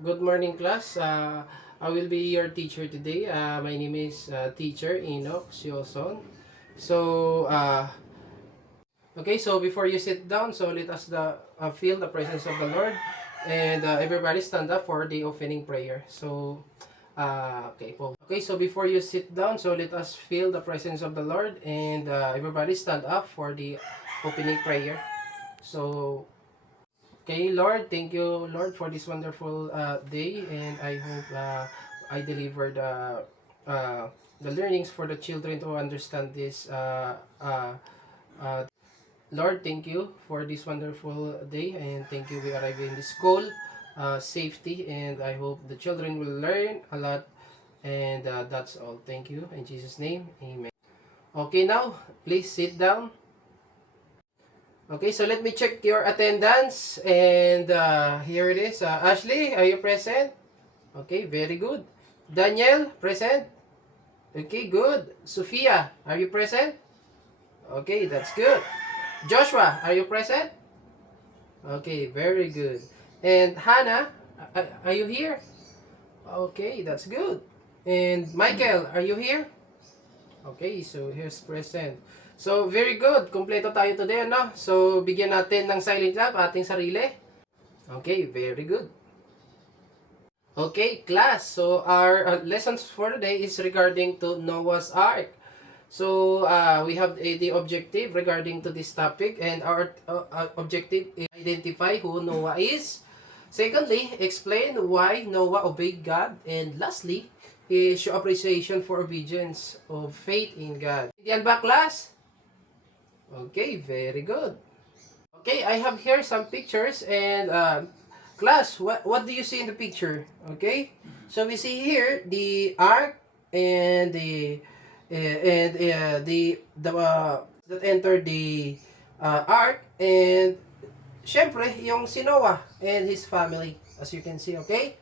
Good morning, class. I will be your teacher today. My name is Teacher Enoch Sioson. So, okay, so before you sit down, so let us feel the presence of the Lord. And everybody stand up for the opening prayer. So, okay, po. Okay, so before you sit down, so let us feel the presence of the Lord. And everybody stand up for the opening prayer. So, okay, Lord, thank you, Lord, for this wonderful day, and I hope I delivered the learnings for the children to understand this. Lord, thank you for this wonderful day, and thank you we arrive in the school safety, and I hope the children will learn a lot, and that's all. Thank you in Jesus' name, Amen. Okay, now please sit down. Okay, so let me check your attendance. And here it is. Ashley, are you present? Okay, very good. Daniel, present? Okay, good. Sophia, are you present? Okay, that's good. Joshua, are you present? Okay, very good. And Hannah, are you here? Okay, that's good. And Michael, are you here? Okay, so here's present. So, very good. Kompleto tayo today, ano? So, bigyan natin ng silent clap ating sarili. Okay, very good. Okay, class. So, our lessons for today is regarding to Noah's Ark. So, we have the objective regarding to this topic, and our objective is identify who Noah is. Secondly, explain why Noah obeyed God. And lastly, is show appreciation for obedience of faith in God. Yan ba, class? Okay, very good. Okay, I have here some pictures, and class, what do you see in the picture? Okay, so we see here the ark and the that entered the ark, and syempre yung si Noah and his family, as you can see. Okay.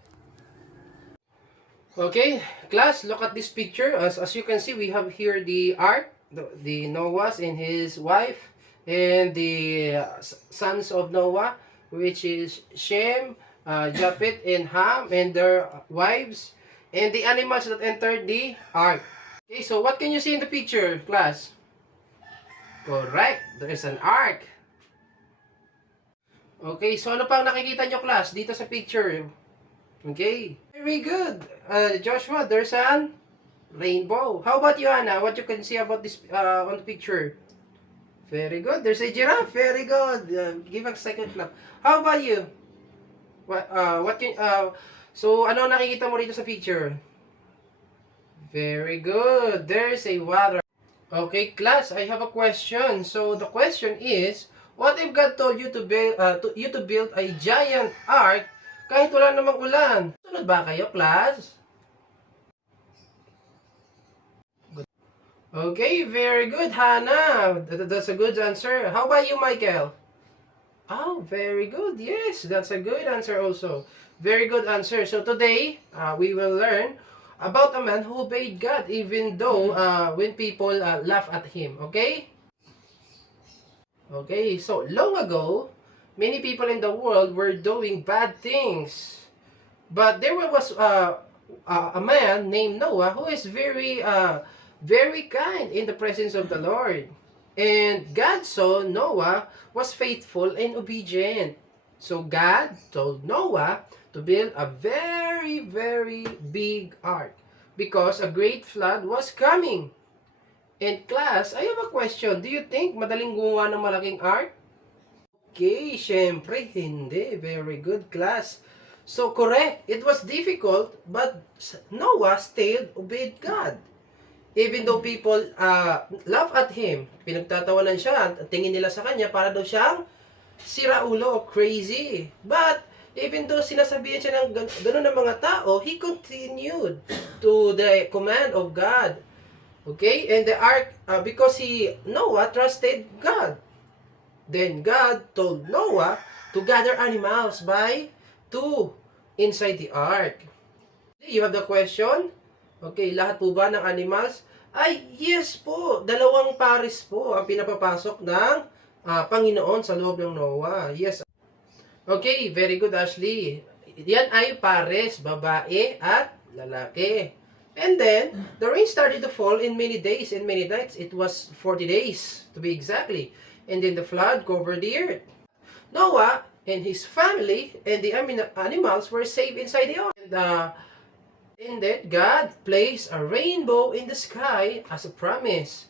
Okay, class, look at this picture. As you can see, we have here the ark, the Noah's and his wife, and the sons of Noah, which is Shem, Japheth, and Ham, and their wives, and the animals that entered the ark. Okay, so what can you see in the picture, class? Correct, there is an ark. Okay, so ano pang nakikita nyo, class, dito sa picture? Okay, very good. Joshua, there's an rainbow. How about you, Anna? What you can see about this on the picture? Very good. There's a giraffe. Very good. Give a second clap. How about you? What can so ano nakikita mo rito sa picture? Very good. There's a water. Okay, class, I have a question. So the question is, what if God told you to build a giant ark kahit wala namang ulan? Sunod ba kayo, class? Okay, very good, Hannah. That's a good answer. How about you, Michael? Oh, very good. Yes, that's a good answer also. Very good answer. So today, we will learn about a man who obeyed God even though when people laugh at him. Okay? Okay, so long ago, many people in the world were doing bad things. But there was a man named Noah who is very kind in the presence of the Lord. And God saw Noah was faithful and obedient. So God told Noah to build a very big ark because a great flood was coming. And class, I have a question. Do you think madaling gumawa ng malaking ark? Okay, syempre hindi. Very good, class. So correct, it was difficult, but Noah still obeyed God. Even though people laugh at him, pinagtatawanan siya, at tingin nila sa kanya para daw siyang siraulo o crazy. But even though sinasabihan siya ng gano'n ng mga tao, he continued to the command of God. Okay? And the ark, because Noah trusted God. Then God told Noah to gather animals by two inside the ark. You have the question? Okay, lahat po ba ng animals? Ay, yes po. Dalawang pares po ang pinapapasok ng Panginoon sa loob ng Noah. Yes. Okay, very good, Ashley. yan ay pares, babae at lalaki. And then, the rain started to fall in many days and many nights. It was 40 days, to be exactly. And then the flood covered the earth. Noah and his family and the animals were safe inside the ark. And then God placed a rainbow in the sky as a promise.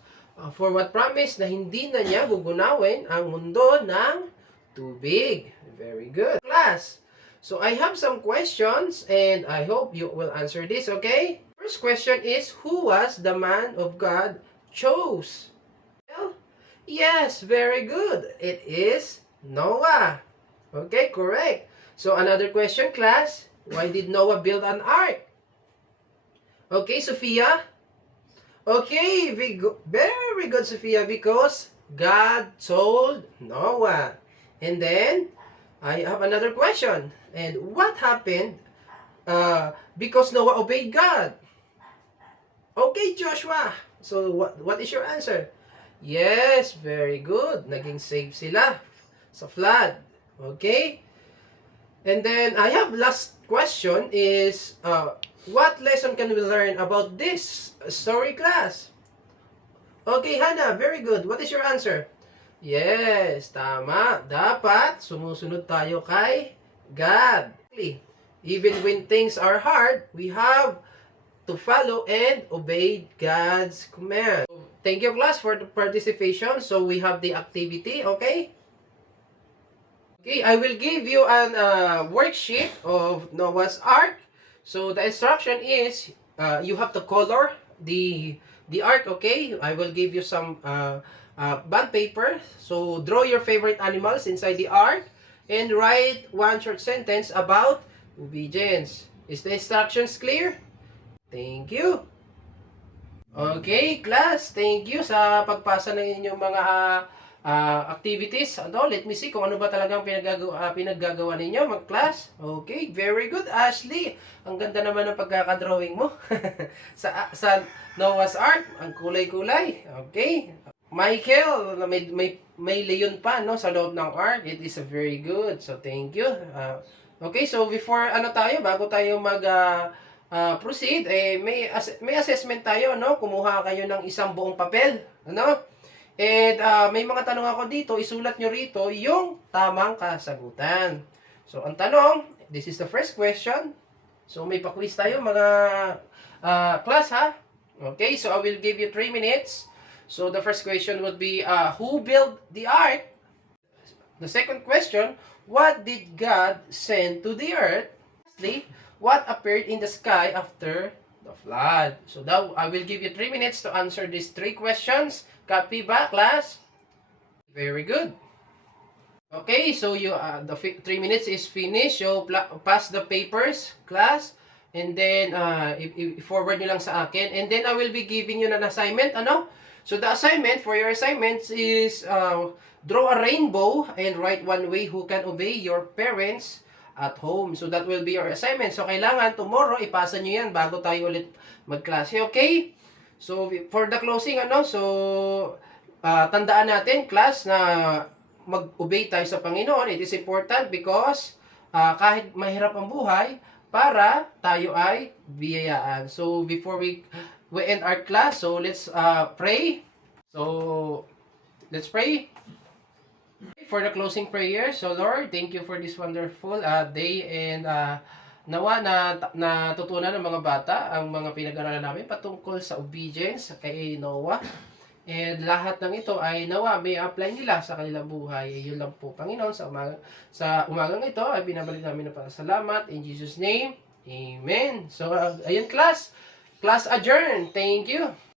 For what promise na hindi na niya gugunawin ang mundo ng tubig. Very good. Class, so I have some questions and I hope you will answer this, okay? First question is, who was the man of God chose? Well, yes, very good. It is Noah. Okay, correct. So another question, class. Why did Noah build an ark? Okay, Sophia? Okay, very good, Sophia, because God told Noah. And then, I have another question. And what happened because Noah obeyed God? Okay, Joshua. So, what is your answer? Yes, very good. Naging safe sila sa flood. Okay? And then, I have last question is, what lesson can we learn about this story, class? Okay, Hannah, very good. What is your answer? Yes, tama. Dapat sumusunod tayo kay God. Even when things are hard, we have to follow and obey God's command. Thank you, class, for the participation. So we have the activity, okay? Okay, I will give you an worksheet of Noah's Ark. So the instruction is you have to color the ark, okay? I will give you some bond paper. So draw your favorite animals inside the ark and write one short sentence about obedience. Is the instructions clear? Thank you. Okay, class, thank you sa pagpasa ng inyong mga activities. Let me see kung ano ba talagang pinaggagawa ninyo, mag-class. Okay, very good, Ashley. Ang ganda naman ng pagkakadrawing mo. sa Noah's Ark, ang kulay-kulay. Okay. Michael, may leon pa no sa loob ng ark. It is a very good. So thank you. Okay, so before bago tayo mag proceed, may assessment tayo, no? Kumuha kayo ng isang buong papel, ano? And may mga tanong ako dito, isulat nyo rito yung tamang kasagutan. So ang tanong, this is the first question. So may pa-quiz tayo mga class, ha? Okay, so I will give you 3 minutes. So the first question would be, who built the ark? The second question, what did God send to the earth? Lastly, what appeared in the sky after the flood? So now, I will give you 3 minutes to answer these 3 questions. Copy ba, class? Very good. Okay, so the 3 minutes is finished. So pass the papers, class. And then, forward nyo lang sa akin. And then, I will be giving you an assignment, ano? So the assignment for your assignments is draw a rainbow and write one way who can obey your parents at home. So that will be your assignment. So kailangan tomorrow ipasa niyo yan bago tayo ulit magklase, okay? So for the closing tandaan natin, class, na mag-obey tayo sa Panginoon. It is important because kahit mahirap ang buhay, para tayo ay biyayaan. So before we end our class, so let's pray. So let's pray for the closing prayer. So Lord, thank you for this wonderful day, and nawa na natutunan ng mga bata ang mga pinag-aralan namin patungkol sa obedience kay Noah. And lahat ng ito ay nawa may apply nila sa kanilang buhay. Yun lang po, Panginoon, sa umagang ito ay binabalik namin ng pasalamat. In Jesus' name, Amen. So ayun, class adjourned. Thank you.